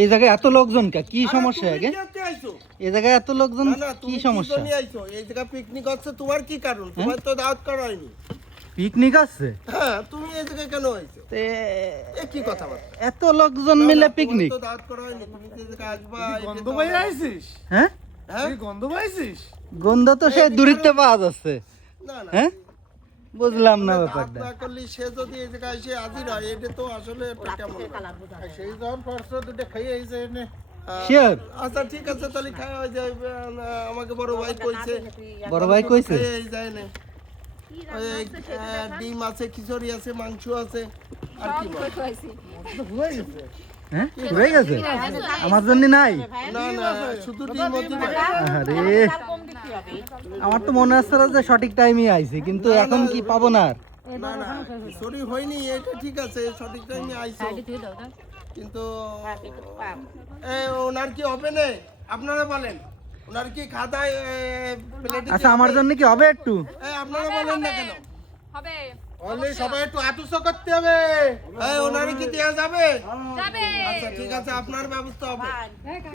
এই জায়গায় এত লোকজন কি সমস্যা আগে? এই জায়গায় এত লোকজন কি সমস্যা? এই জায়গা পিকনিক হচ্ছে, তোমার কি কারণ? তোমার তো দাওয়াত করা হয়নি। পিকনিক আছে? হ্যাঁ, তুমি এই জায়গায় কেন আইছো? কি কথা বল? এত লোকজন মিলে পিকনিক? তো দাওয়াত করা হয়নি, তুমি এই জায়গায় আসবা। গন্ধ পাই আইছিস? হ্যাঁ, তুই গন্ধ পাইছিস? গন্ধ তো সেই দূরিতে পাওয়া যাচ্ছে। না না, হ্যাঁ, বুঝলাম না ব্যাপারটা। না করলে সে যদি এই জায়গায় এসে হাজির হয়, এটা তো আসলে একটা কেমন লাগে। সেই যখন পারছো দুটো খাই আইছে এনে। শিওর? আচ্ছা ঠিক আছে, তাহলে খাওয়া হয়ে যায়। আমাকে বড় ভাই কইছে। বড় ভাই কইছে? এই যায় না। ডিম আছে, খিচুড়ি আছে, মাংস আছে, আর কি বল? হ্যাঁ, ঘুরে গেছে? আমার জন্য নাই? না না, শুধু ডিম হতে পারে। আরে, আমার তো মনে হচ্ছে যে সঠিক টাইমে আইছি, কিন্তু এখন কি পাবো না আর? না না, খিচুড়ি হয়নি, এটা ঠিক আছে, সঠিক টাইমে আইছো। কিন্তু ওনার কি হবে না? আপনারা বলেন, ওনার কি খাতায় প্লেটে? আচ্ছা, আমার জন্য কি হবে একটু? আপনারা বলেন না কেন? হবে। অনলি সবাই একটু আতুসো করতে হবে। ওনারে কি দেওয়া যাবে? যাবে। আচ্ছা ঠিক আছে, আপনার ব্যবস্থা হবে।